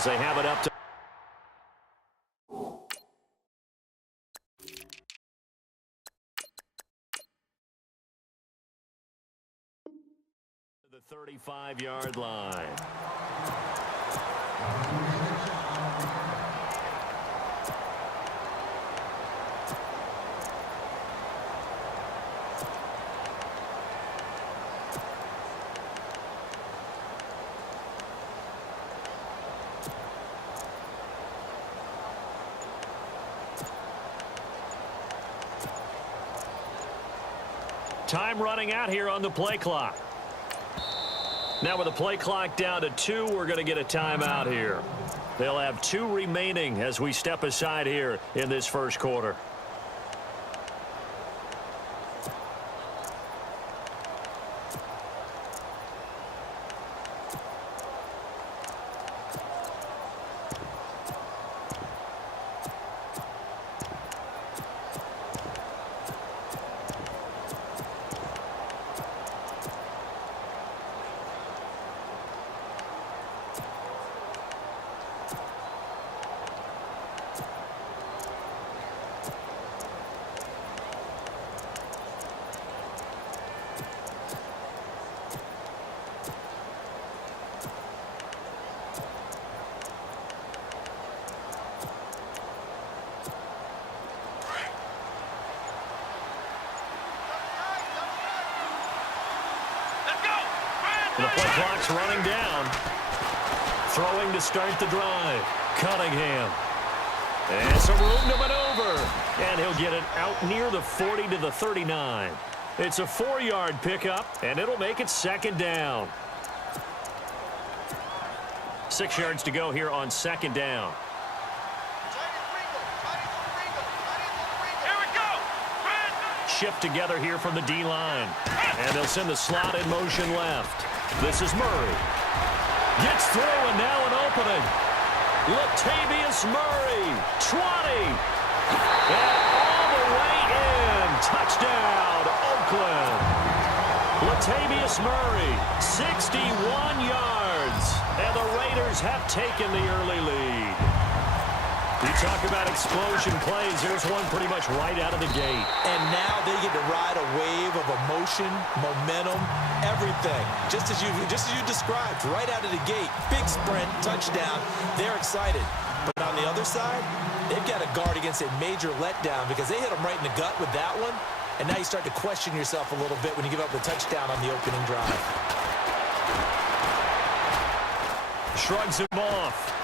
as they have it up to the 35-yard line. Time running out here on the play clock. Now with the play clock down to 2, we're going to get a timeout here. They'll have 2 remaining as we step aside here in this first quarter. The play clock's running down. Throwing to start the drive. Cunningham. And some room to maneuver. And he'll get it out near the 40 to the 39. It's a 4-yard pickup, and it'll make it second down. 6 yards to go here on second down. Shift together here from the D-line. And they'll send the slot in motion left. This is Murray. Gets through, and now an opening. Latavius Murray, 20. And all the way in. Touchdown, Oakland. Latavius Murray, 61 yards. And the Raiders have taken the early lead. You talk about explosion plays. There's one pretty much right out of the gate. And now they get to ride a wave of emotion, momentum, everything. Just as you described, right out of the gate. Big sprint, touchdown. They're excited. But on the other side, they've got to guard against a major letdown because they hit them right in the gut with that one. And now you start to question yourself a little bit when you give up the touchdown on the opening drive. Shrugs him off.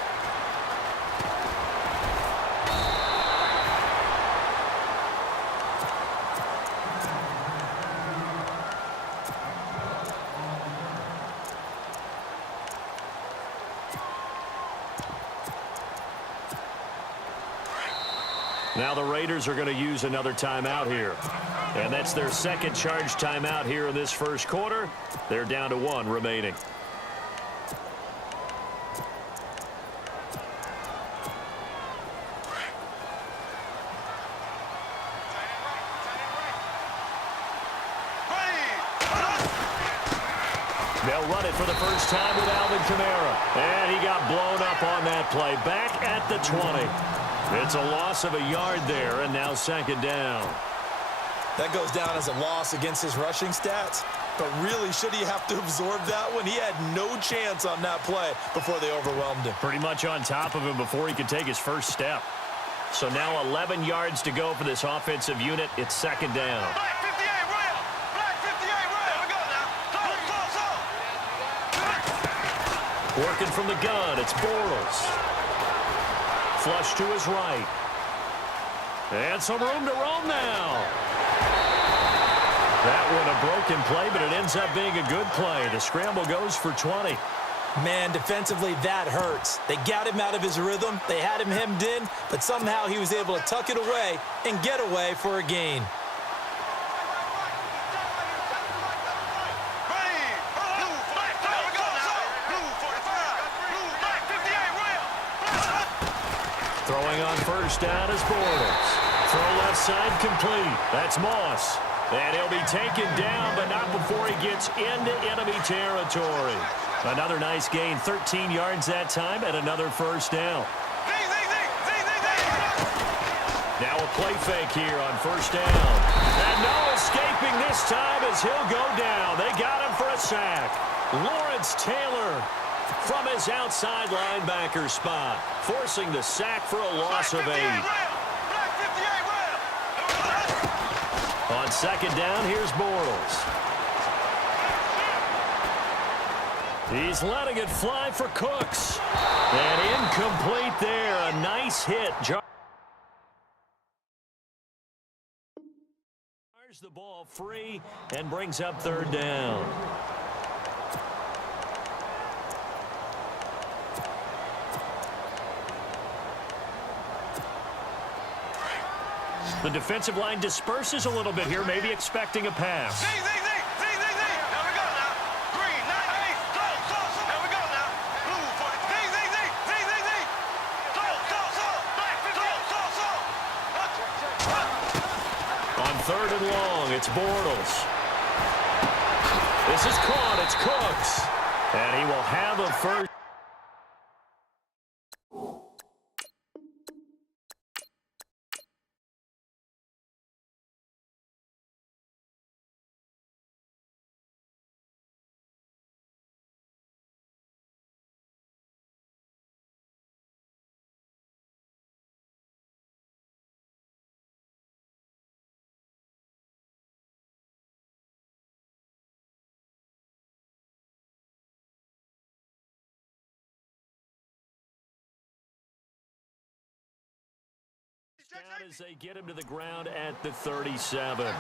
Now the Raiders are going to use another timeout here. And that's their second charge timeout here in this first quarter. They're down to 1 remaining. They'll run it for the first time with Alvin Kamara. And he got blown up on that play. Back at the 20. It's a loss of a yard there, and now second down. That goes down as a loss against his rushing stats. But really, should he have to absorb that one? He had no chance on that play before they overwhelmed him. Pretty much on top of him before he could take his first step. So now 11 yards to go for this offensive unit. It's second down. Black 58, rail! Black 58, rail! Here we go now. Close. Working from the gun, it's Bortles. Flush to his right. And some room to roam now. That one a broken play, but it ends up being a good play. The scramble goes for 20. Man, defensively, that hurts. They got him out of his rhythm. They had him hemmed in, but somehow he was able to tuck it away and get away for a gain. Throwing on first down is Bortles. Throw left side complete. That's Moss. And he'll be taken down, but not before he gets into enemy territory. Another nice gain, 13 yards that time, and another first down. Now a play fake here on first down. And no escaping this time as he'll go down. They got him for a sack. Lawrence Taylor from his outside linebacker spot, forcing the sack for a loss of 8. On second down, here's Bortles. He's letting it fly for Cooks. And incomplete there. A nice hit. The ball free and brings up third down. The defensive line disperses a little bit here, maybe expecting a pass. Third and long, it's Bortles. This is caught, it's Cooks. And he will have a first. Down as they get him to the ground at the 37.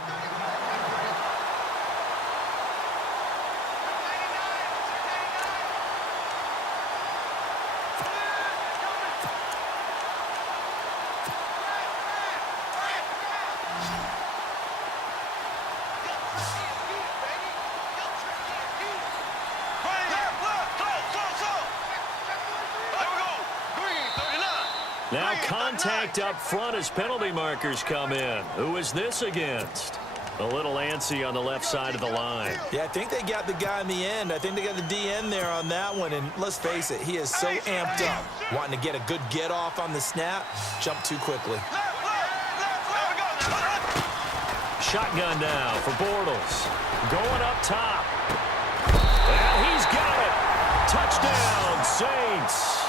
Now contact up front as penalty markers come in. Who is this against? A little antsy on the left side of the line. Yeah, I think they got the guy in the end. I think they got the DN there on that one. And let's face it, he is so amped up, wanting to get a good get off on the snap, jump too quickly. Shotgun now for Bortles. Going up top. And he's got it. Touchdown, Saints.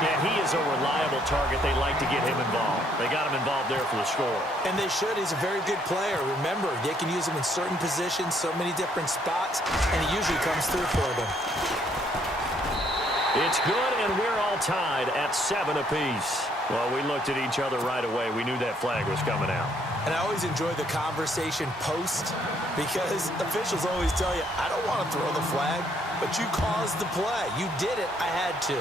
Yeah, he is a reliable target. They like to get him involved. They got him involved there for the score. And they should. He's a very good player. Remember, they can use him in certain positions, so many different spots, and he usually comes through for them. It's good, and we're all tied at 7 apiece. Well, we looked at each other right away. We knew that flag was coming out. And I always enjoy the conversation post because officials always tell you, I don't want to throw the flag, but you caused the play. You did it. I had to.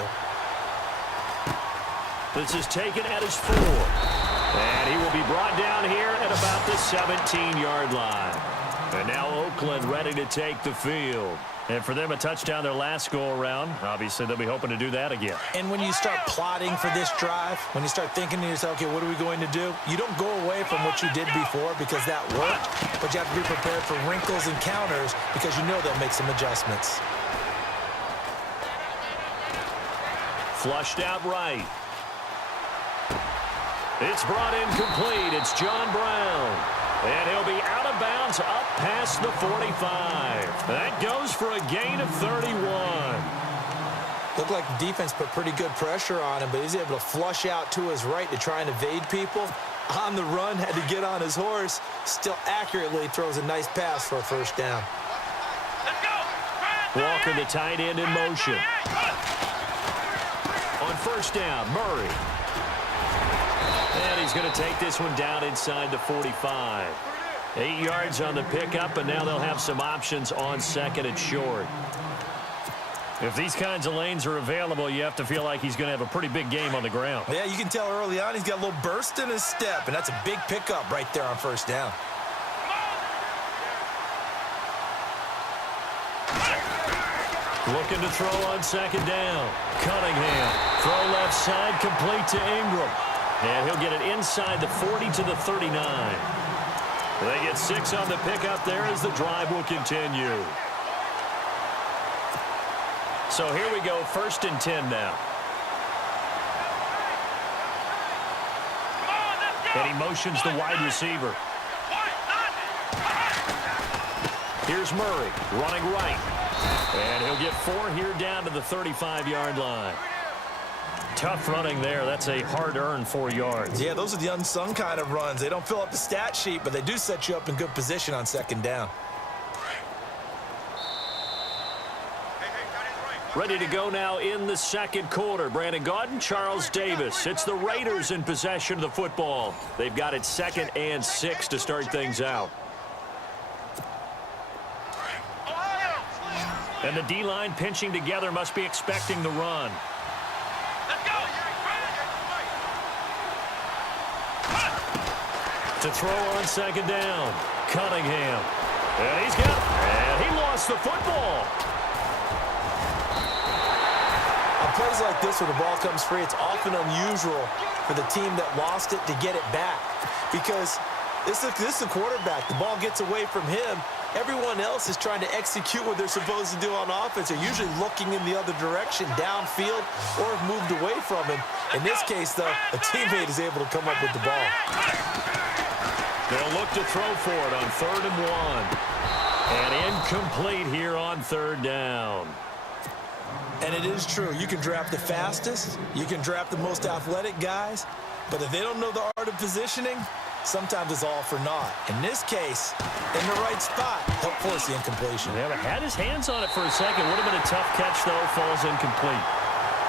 This is taken at his 4. And he will be brought down here at about the 17-yard line. And now Oakland ready to take the field. And for them, a touchdown their last go-around. Obviously, they'll be hoping to do that again. And when you start plotting for this drive, when you start thinking to yourself, okay, what are we going to do? You don't go away from what you did before because that worked, but you have to be prepared for wrinkles and counters because you know they'll make some adjustments. Flushed out right. It's brought in complete. It's John Brown. And he'll be out of bounds up past the 45. That goes for a gain of 31. Looked like the defense put pretty good pressure on him, but he's able to flush out to his right to try and evade people. On the run, had to get on his horse. Still accurately throws a nice pass for a first down. Walker, the tight end, in motion. On first down, Murray. And he's going to take this one down inside the 45. 8 yards on the pickup, and now they'll have some options on second and short. If these kinds of lanes are available, you have to feel like he's going to have a pretty big game on the ground. Yeah, you can tell early on he's got a little burst in his step, and that's a big pickup right there on first down. Looking to throw on second down. Cunningham. Throw left side, complete to Ingram. And he'll get it inside the 40 to the 39. They get 6 on the pickup there as the drive will continue. So here we go, 1st and 10 now. And he motions the wide receiver. Here's Murray running right. And he'll get 4 here down to the 35-yard line. Tough running there. That's a hard-earned 4 yards. Yeah, those are the unsung kind of runs. They don't fill up the stat sheet, but they do set you up in good position on 2nd down. Ready to go now in the 2nd quarter. Brandon Gaudin, Charles Davis. It's the Raiders in possession of the football. They've got it 2nd and 6 to start things out. And the D-line pinching together, must be expecting the run. To throw on 2nd down, Cunningham. And he lost the football. On plays like this where the ball comes free, it's often unusual for the team that lost it to get it back. Because this is the quarterback. The ball gets away from him. Everyone else is trying to execute what they're supposed to do on offense. They're usually looking in the other direction, downfield, or have moved away from him. In this case, though, a teammate is able to come up with the ball. They'll look to throw for it on 3rd and 1. And incomplete here on 3rd down. And it is true. You can draft the fastest. You can draft the most athletic guys. But if they don't know the art of positioning, sometimes it's all for naught. In this case, in the right spot, help force the incompletion. Yeah, but had his hands on it for a second. Would have been a tough catch, though. Falls incomplete.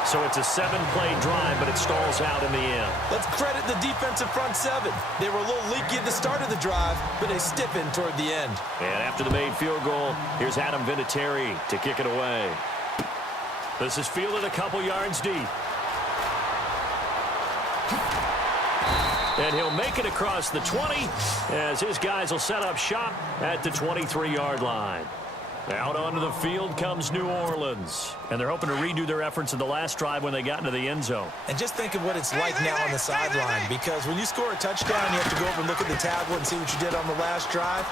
So it's a 7-play drive, but it stalls out in the end. Let's credit the defensive front 7. They were a little leaky at the start of the drive, but they stiffened toward the end. And after the made field goal, here's Adam Vinatieri to kick it away. This is fielded a couple yards deep. And he'll make it across the 20 as his guys will set up shop at the 23-yard line. Out onto the field comes New Orleans. And they're hoping to redo their efforts in the last drive when they got into the end zone. And just think of what it's like now on the sideline, because when you score a touchdown, you have to go over and look at the tablet and see what you did on the last drive.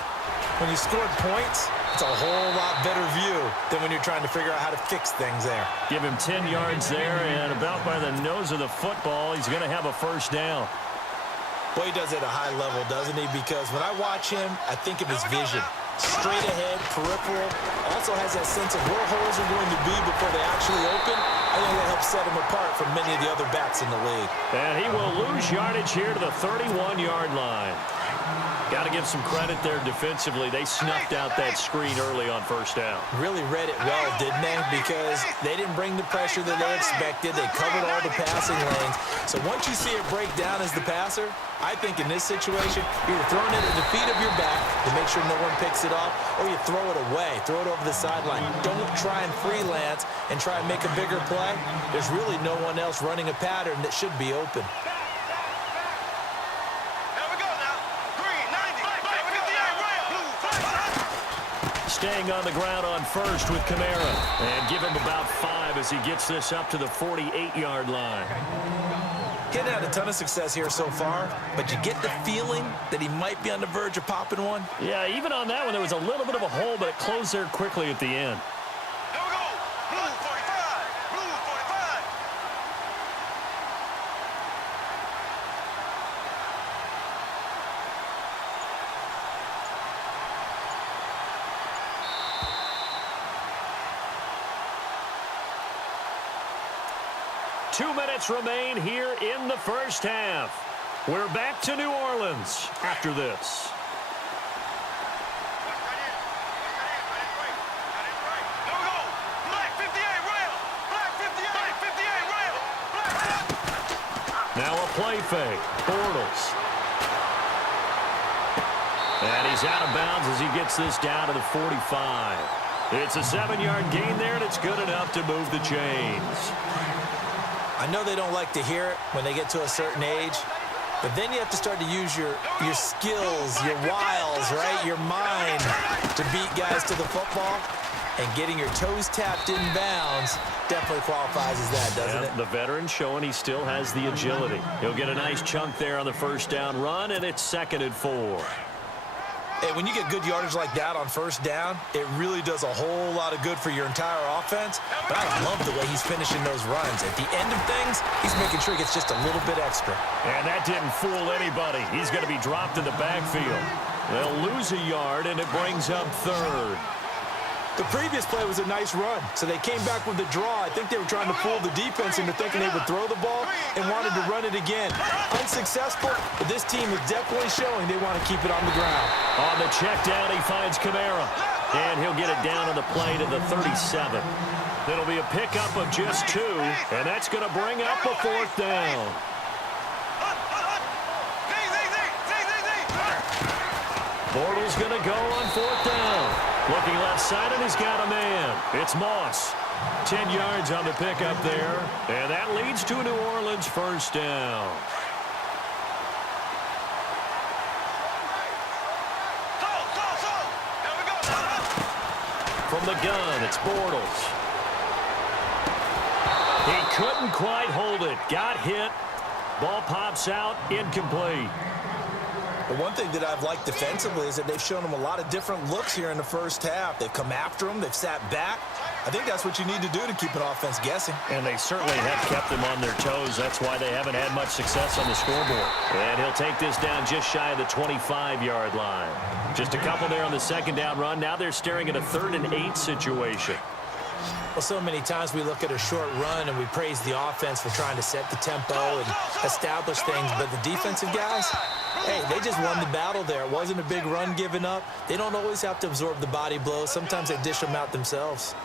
When you scored points, it's a whole lot better view than when you're trying to figure out how to fix things there. Give him 10 yards there, and about by the nose of the football, he's going to have a 1st down. Boy, he does it at a high level, doesn't he? Because when I watch him, I think of his vision. Straight ahead, peripheral, also has that sense of where holes are going to be before they actually open. I think that helps set him apart from many of the other backs in the league. And he will lose yardage here to the 31-yard line. Got to give some credit there defensively. They snuffed out that screen early on 1st down. Really read it well, didn't they? Because they didn't bring the pressure that they expected. They covered all the passing lanes. So once you see it break down as the passer, I think in this situation, you're either throwing it at the feet of your back to make sure no one picks it off, or you throw it away, throw it over the sideline. Don't try and freelance and try and make a bigger play. There's really no one else running a pattern that should be open. Staying on the ground on 1st with Kamara. And give him about 5 as he gets this up to the 48-yard line. He hasn't had a ton of success here so far, but you get the feeling that he might be on the verge of popping one. Yeah, even on that one, there was a little bit of a hole, but it closed there quickly at the end. Here we go. Blue 45. Blue 45. Two minutes remain here in the 1st half. We're back to New Orleans after this. Here we go. Black 58 rail. Black 58 rail. Now a play fake. Bortles. And he's out of bounds as he gets this down to the 45. It's a 7-yard gain there, and it's good enough to move the chains. I know they don't like to hear it when they get to a certain age, but then you have to start to use your skills, your wiles, right? Your mind to beat guys to the football. And getting your toes tapped in bounds definitely qualifies as that, doesn't it? The veteran showing he still has the agility. He'll get a nice chunk there on the 1st down run, and it's 2nd and 4. Hey, when you get good yardage like that on first down, it really does a whole lot of good for your entire offense. But I love the way he's finishing those runs. At the end of things, he's making sure he gets just a little bit extra. And that didn't fool anybody. He's going to be dropped in the backfield. They'll lose a yard, and it brings up third. The previous play was a nice run, so they came back with a draw. I think they were trying to fool the defense into thinking they would throw the ball and wanted to run it again. Unsuccessful, but this team is definitely showing they want to keep it on the ground. On the check down, he finds Kamara, and he'll get it down on the play to the 37. It'll be a pickup of just 2, and that's going to bring up a fourth down. Bortles going to go on fourth down. Looking left side, and he's got a man. It's Moss. 10 yards on the pickup there, and that leads to a New Orleans first down. From the gun, it's Bortles. He couldn't quite hold it. Got hit. Ball pops out, incomplete. The one thing that I've liked defensively is that they've shown him a lot of different looks here in the first half. They've come after him. They've sat back. I think that's what you need to do to keep an offense guessing. And they certainly have kept them on their toes. That's why they haven't had much success on the scoreboard. And he'll take this down just shy of the 25-yard line. Just a couple there on the second down run. Now they're staring at a 3rd and 8 situation. Well, so many times we look at a short run and we praise the offense for trying to set the tempo and establish things. But the defensive guys, hey, they just won the battle there. It wasn't a big run given up. They don't always have to absorb the body blows. Sometimes they dish them out themselves.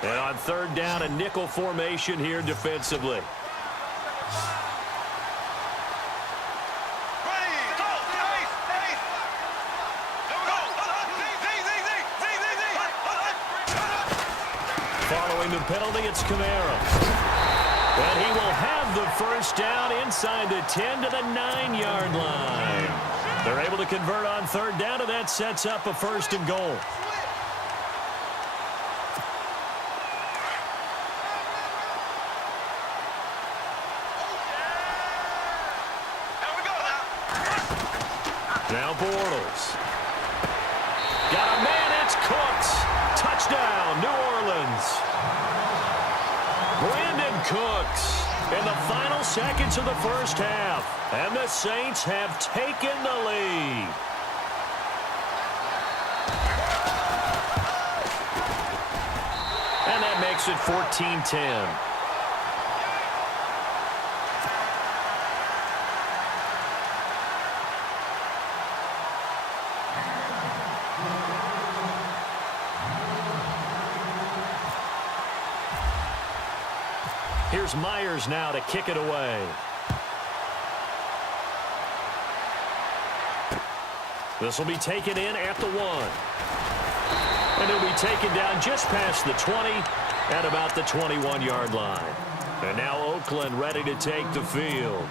And on 3rd down, a nickel formation here defensively. Following the penalty, it's Kamara. And he will have the first down inside the 10 to the 9-yard line. They're able to convert on 3rd down, and that sets up a 1st and goal. Now Bortles. Got a man, it's Cooks. Touchdown, New Orleans. Brandon Cooks in the final seconds of the first half. And the Saints have taken the lead. And that makes it 14-10. Here's Myers now to kick it away. This will be taken in at the 1. And it'll be taken down just past the 20 at about the 21-yard line. And now Oakland ready to take the field.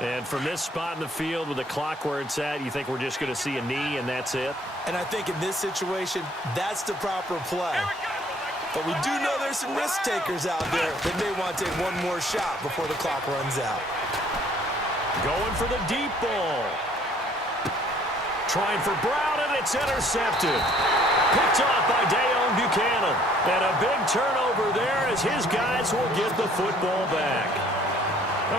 And from this spot in the field with the clock where it's at, you think we're just going to see a knee and that's it? And I think in this situation, that's the proper play. But we do know there's some risk takers out there that may want to take one more shot before the clock runs out. Going for the deep ball. Trying for Brown, and it's intercepted. Picked off by Deone Bucannon. And a big turnover there as his guys will get the football back.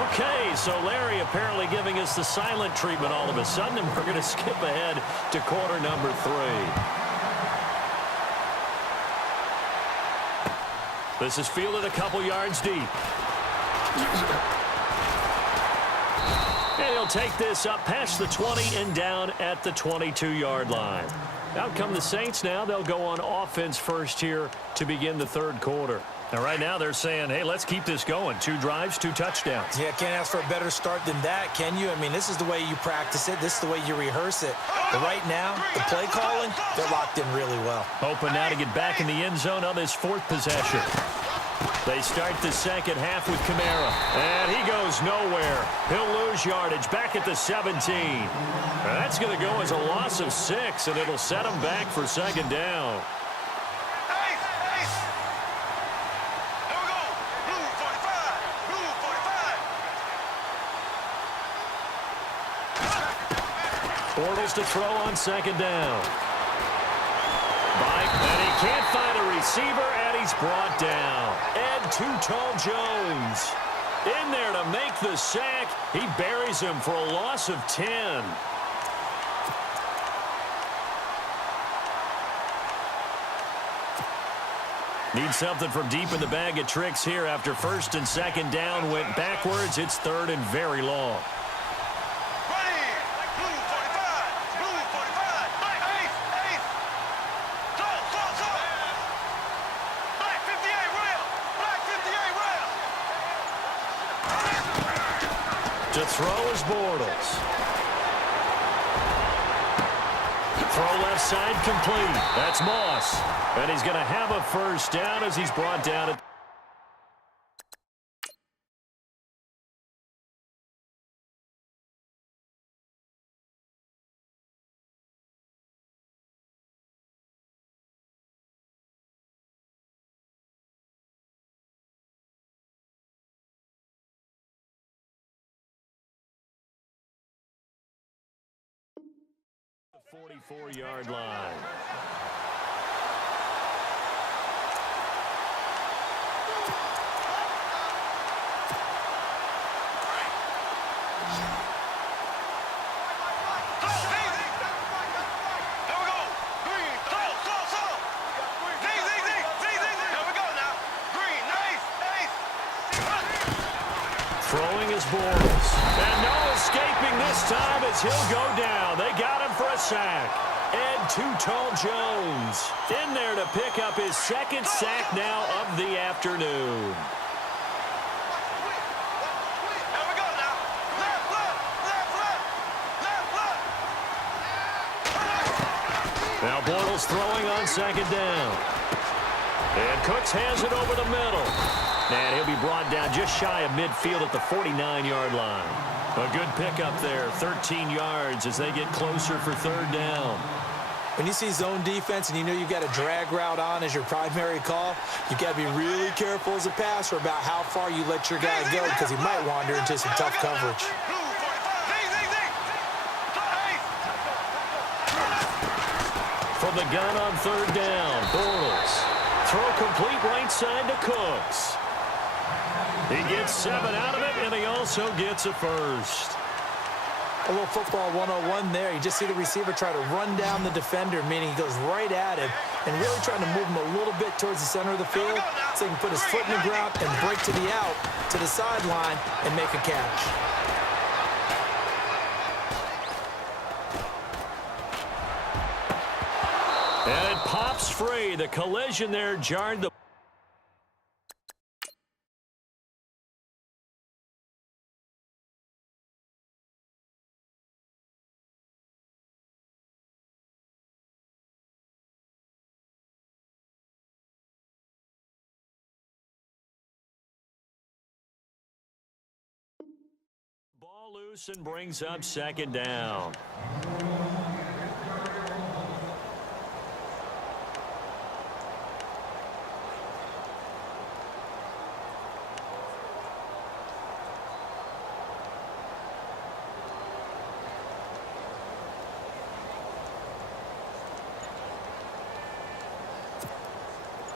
Okay, so Larry apparently giving us the silent treatment all of a sudden, and we're going to skip ahead to quarter number 3. This is fielded a couple yards deep. And he'll take this up past the 20 and down at the 22-yard line. Out come the Saints now. They'll go on offense first here to begin the 3rd quarter. Now, right now, they're saying, hey, let's keep this going. 2 drives, 2 touchdowns. Yeah, can't ask for a better start than that, can you? I mean, this is the way you practice it. This is the way you rehearse it. But right now, the play calling, they're locked in really well. Hoping now to get back in the end zone on this 4th possession. They start the second half with Kamara. And he goes nowhere. He'll lose yardage back at the 17. That's going to go as a loss of 6, and it'll set him back for 2nd down. Bortles to throw on second down. And he can't find a receiver, and he's brought down. Ed Too Tall Jones in there to make the sack. He buries him for a loss of 10. Need something from deep in the bag of tricks here after first and second down went backwards. It's third and very long. To throw is Bortles. Throw left side complete. That's Moss. And he's going to have a first down as he's brought down at the 44-yard line. Throwing is Bortles. And no escaping this time as he'll go down. They got him for a sack. Ed Too Tall Jones in there to pick up his second sack now of the afternoon. Now Bortles throwing on second down. And Cooks hands it over the middle. And he'll be brought down just shy of midfield at the 49-yard line. A good pickup there, 13 yards as they get closer for third down. When you see zone defense and you know you've got a drag route on as your primary call, you've got to be really careful as a passer about how far you let your guy go because he might wander into some tough coverage. From the gun on third down, Bortles. Throw complete right side to Cooks. He gets 7 out of it, and he also gets a first. A little football 101 there. You just see the receiver try to run down the defender, meaning he goes right at him and really trying to move him a little bit towards the center of the field so he can put his foot in the ground and break to the out, to the sideline, and make a catch. And it pops free. The collision there jarred the ball loose and brings up second down.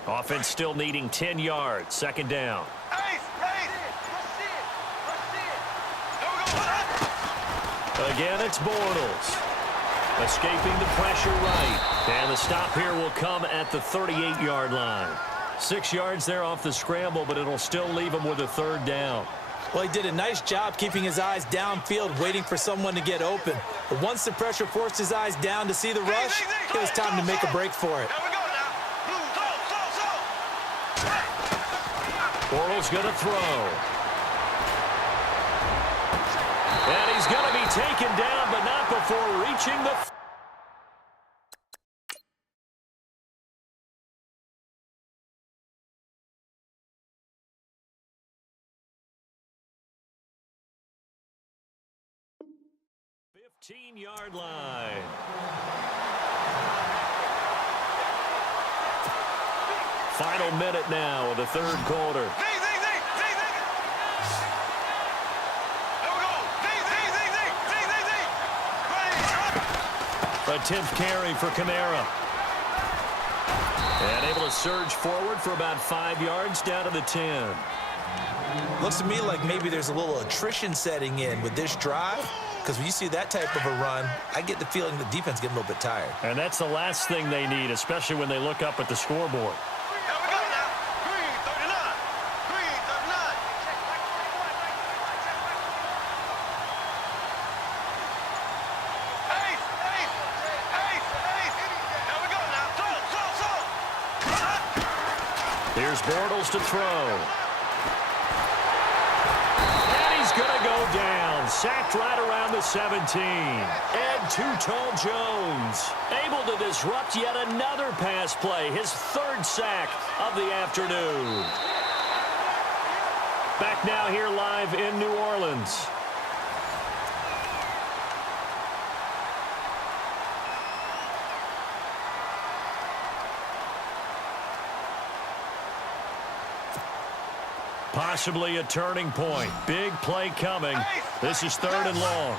Offense still needing 10 yards. Second down. Again, it's Bortles. Escaping the pressure right. And the stop here will come at the 38-yard line. 6 yards there off the scramble, but it'll still leave him with a third down. Well, he did a nice job keeping his eyes downfield, waiting for someone to get open. But once the pressure forced his eyes down to see the rush, it was time to make a break for it. Bortles going to throw. And he's going to be taken down, but not before reaching the... yard line. Final minute now of the third quarter. A 10th carry for Kamara. And able to surge forward for about 5 yards down to the 10. Looks to me like maybe there's a little attrition setting in with this drive, because when you see that type of a run, I get the feeling the defense getting a little bit tired. And that's the last thing they need, especially when they look up at the scoreboard. Here we go now. Green 39. Green 39. Ace, ace, ace, ace. Here we go now. Throw. Here's Bortles to throw. Gonna go down, sacked right around the 17. And Too-Tall Jones able to disrupt yet another pass play, his 3rd sack of the afternoon. Back now here live in New Orleans. Possibly a turning point. Big play coming. This is 3rd and long.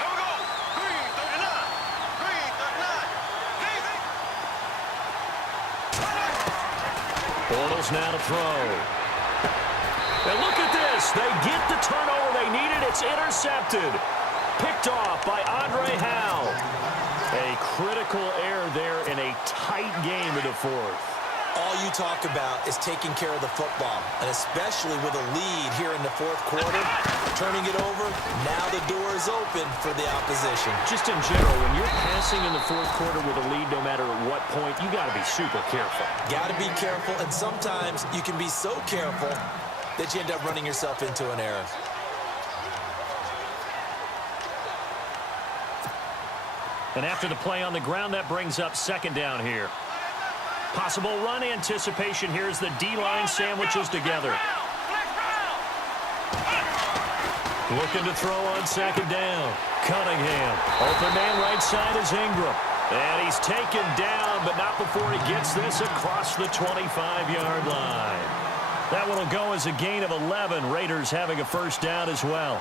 Here we go. Green 39. Green 39. Bortles now to throw. And look at this. They get the turnover they needed. It's intercepted. Picked off by Andre Howe. A critical error there in a tight game in the 4th. All you talk about is taking care of the football, and especially with a lead here in the 4th quarter, turning it over, now the door is open for the opposition. Just in general, when you're passing in the 4th quarter with a lead, no matter at what point, you got to be super careful. Got to be careful, and sometimes you can be so careful that you end up running yourself into an error. And after the play on the ground, that brings up 2nd down here. Possible run anticipation here as the D-line sandwiches together. Looking to throw on 2nd down. Cunningham. Open man right side is Ingram. And he's taken down, but not before he gets this across the 25-yard line. That one will go as a gain of 11. Raiders having a 1st down as well.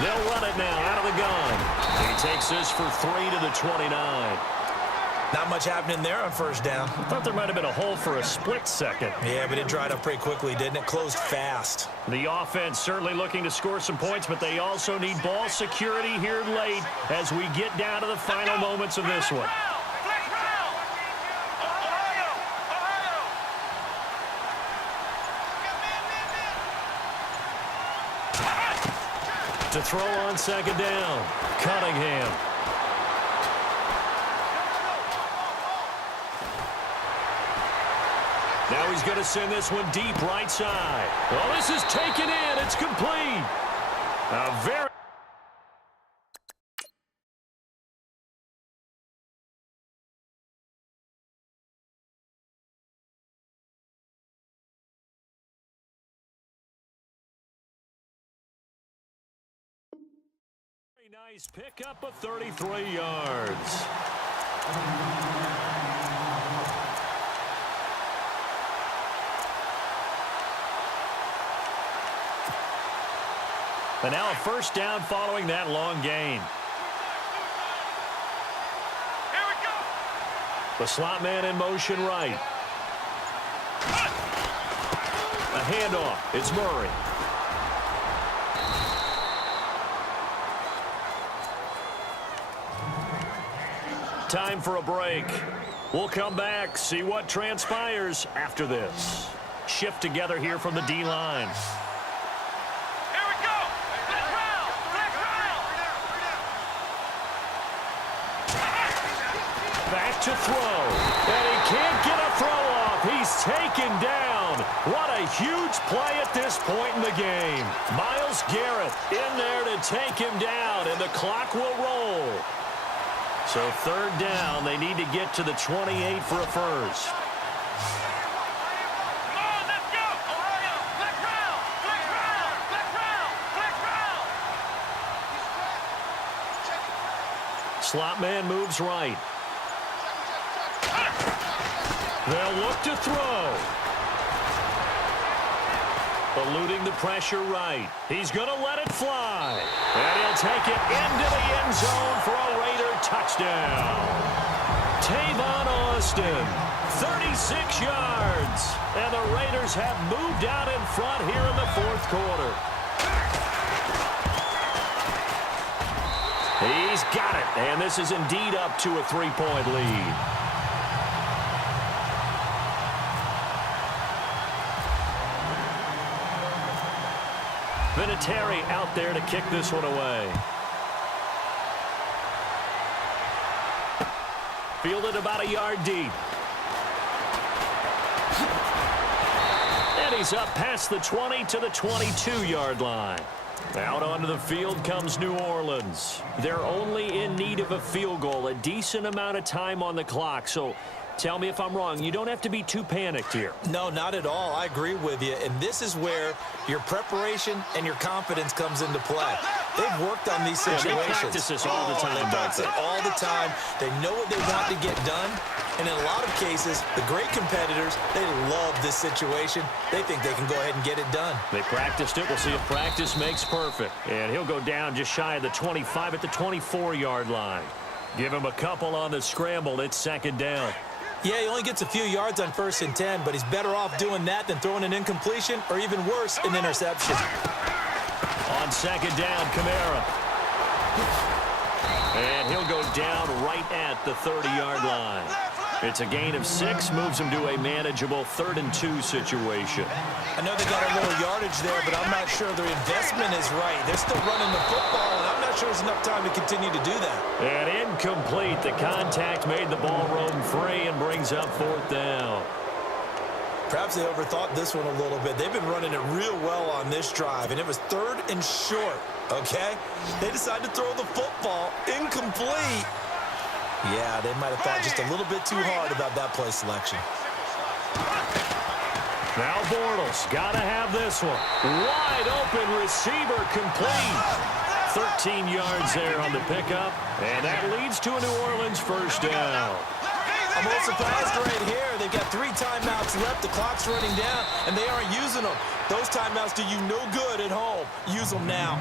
They'll run it now out of the gun. He takes this for 3 to the 29. Not much happening there on 1st down. I thought there might have been a hole for a split second. Yeah, but it dried up pretty quickly, didn't it? Closed fast. The offense certainly looking to score some points, but they also need ball security here late as we get down to the final moments of this one. To throw on 2nd down. Cunningham. Now he's going to send this one deep right side. Well, this is taken in. It's complete. A very nice pickup of 33 yards. And now a 1st down following that long gain. Here we go. The slot man in motion right. A handoff. It's Murray. Time for a break. We'll come back, see what transpires after this. Shift together here from the D-line. Here we go. Flex round. Flex round. Back to throw. And he can't get a throw off. He's taken down. What a huge play at this point in the game. Myles Garrett in there to take him down, and the clock will roll. So 3rd down, they need to get to the 28 for a 1st. Come on, let's go. Ohio. Flex round. Flex round. Flex round. Flex round. Slot man moves right. They'll look to throw. Eluding the pressure right. He's going to let it fly. And he'll take it into the end zone for a Raider touchdown. Tavon Austin, 36 yards. And the Raiders have moved out in front here in the fourth quarter. He's got it. And this is indeed up to a 3-point lead. Vinatieri out there to kick this one away. Fielded about a yard deep. And he's up past the 20 to the 22-yard line. Out onto the field comes New Orleans. They're only in need of a field goal, a decent amount of time on the clock. So tell me if I'm wrong. You don't have to be too panicked here. No, not at all. I agree with you. And this is where your preparation and your confidence comes into play. They've worked on these situations. They practice this all the time. They practice it all the time. They know what they want to get done. And in a lot of cases, the great competitors, they love this situation. They think they can go ahead and get it done. They practiced it. We'll see if practice makes perfect. And he'll go down just shy of the 25 at the 24-yard line. Give him a couple on the scramble. It's second down. Yeah, he only gets a few yards on 1st and 10, but he's better off doing that than throwing an incompletion or even worse, an interception. On second down, Kamara. And he'll go down right at the 30-yard line. It's a gain of 6, moves him to a manageable 3rd and 2 situation. I know they got a little yardage there, but I'm not sure their investment is right. They're still running the football, and I'm not sure there's enough time to continue to do that. And incomplete. The contact made the ball roam free and brings up 4th down. Perhaps they overthought this one a little bit. They've been running it real well on this drive, and it was 3rd and short, okay? They decided to throw the football incomplete. Yeah, they might have thought just a little bit too hard about that play selection. Now Bortles got to have this one. Wide open receiver complete. 13 yards there on the pickup, and that leads to a New Orleans first down. I'm a little surprised right here. They've got 3 timeouts left. The clock's running down, and they aren't using them. Those timeouts do you no good at home. Use them now.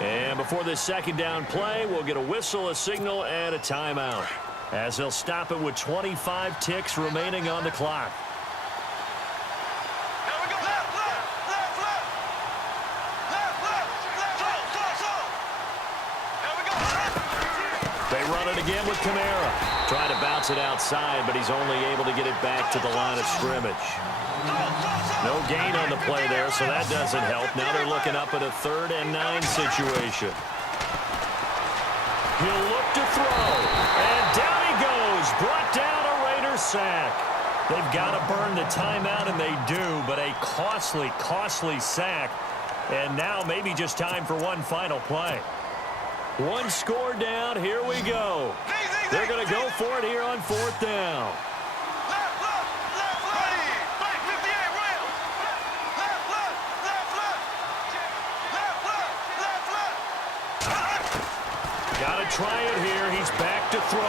And before this second down play, we'll get a whistle, a signal, and a timeout, as they'll stop it with 25 ticks remaining on the clock. There we go. Left, left, left, left. Left, left, left, slow. There we go. They run it again with Kamara. Trying to bounce it outside, but he's only able to get it back to the line of scrimmage. No gain on the play there, so that doesn't help. Now they're looking up at a 3rd and 9 situation. He'll look to throw, and down he goes. Brought down a Raider sack. They've got to burn the timeout, and they do, but a costly, costly sack. And now maybe just time for one final play. One score down. Here we go. They're going to go for it here on 4th down. Got to try it here. He's back to throw.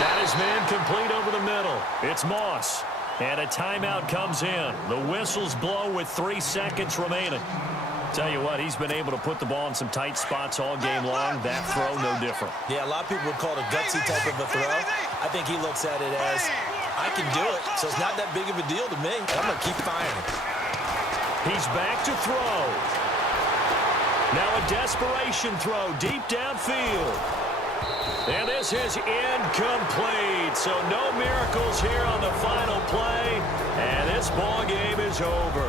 That is man complete over the middle. It's Moss. And a timeout comes in. The whistles blow with 3 seconds remaining. Tell you what, he's been able to put the ball in some tight spots all game long. That throw, no different. Yeah, a lot of people would call it a gutsy type of a throw. I think he looks at it as, I can do it, so it's not that big of a deal to me. I'm going to keep firing. He's back to throw. Now a desperation throw deep downfield. And this is incomplete. So no miracles here on the final play. And this ball game is over.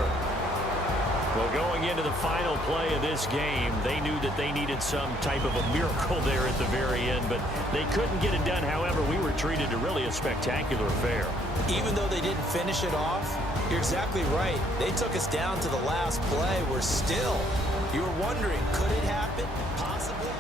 Well, going into the final play of this game, they knew that they needed some type of a miracle there at the very end, but they couldn't get it done. However, we were treated to really a spectacular affair. Even though they didn't finish it off, you're exactly right. They took us down to the last play. We're still, you were wondering, could it happen? Possible?